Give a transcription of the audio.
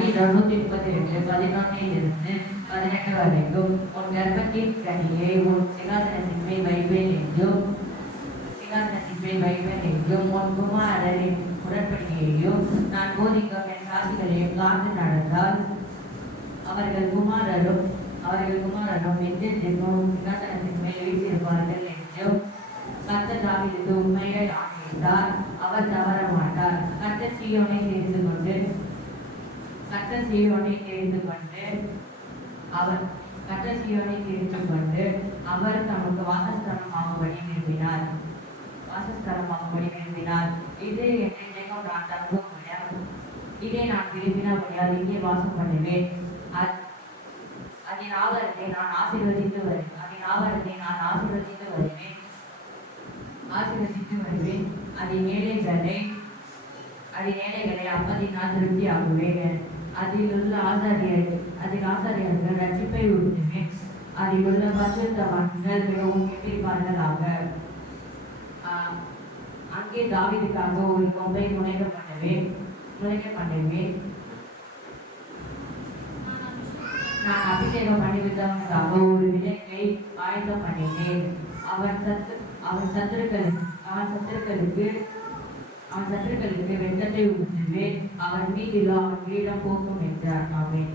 232 11 18 வரைக்கும் உன் கர்ப்பத்தின் கனியை உன் சிங்காசனத்தின் மேல் வைப்பேன் என்றும் உன் குமாரரின் உடன்படிக்கையையும் நான் போதிக்கும் என் சாட்சிகளையும் காத்து நடந்தால் அவர்கள் குமாரரும் என்றென்றும் சிங்காசனத்தின் மேல் வீற்றிருப்பார்கள் என்றும் கர்த்தர் தாவீதுக்கு உண்மையை ஆணையிட்டார். அவர் தவற மாட்டார். கர்த்தர் சீயோனை தெரிந்து கொண்டு அவர் தமக்கு வாசஸ்தலமாகும்படி விரும்பினார். இது என்றென்றைக்கும் நான் தங்கும்படியால் இதை நான் விரும்பினபடியால் இங்கே வாசம் பண்ணுவேன். அதன் ஆதாரத்தை நான் ஆசீர்வதித்து வருவேன். அதன் ஏழைகளை அப்பதினால் திருப்தி ஆகுவேன். அதில் ஆசாரியர்கள் ரட்சிப்பை ஊட்டுவேன். அதில் உள்ள பரிசுத்தவான்கள் மிகவும் கெட்டிப்பார்களாக. அங்கே தாவீதுக்காக ஒரு கொம்பை முளைக்க பண்ணுவேன். நான் அபிஷேகம் பண்ணிவிட்டவனுக்காக ஒரு விளக்கை ஆயத்தம் பண்ணினேன். அவன் சத்துருக்களுக்கு வெட்டத்தை ஊற்றுவேன். அவன் மீதிலோ அவன் கிரீடம் போக்கும் என்றார். ஆமென்.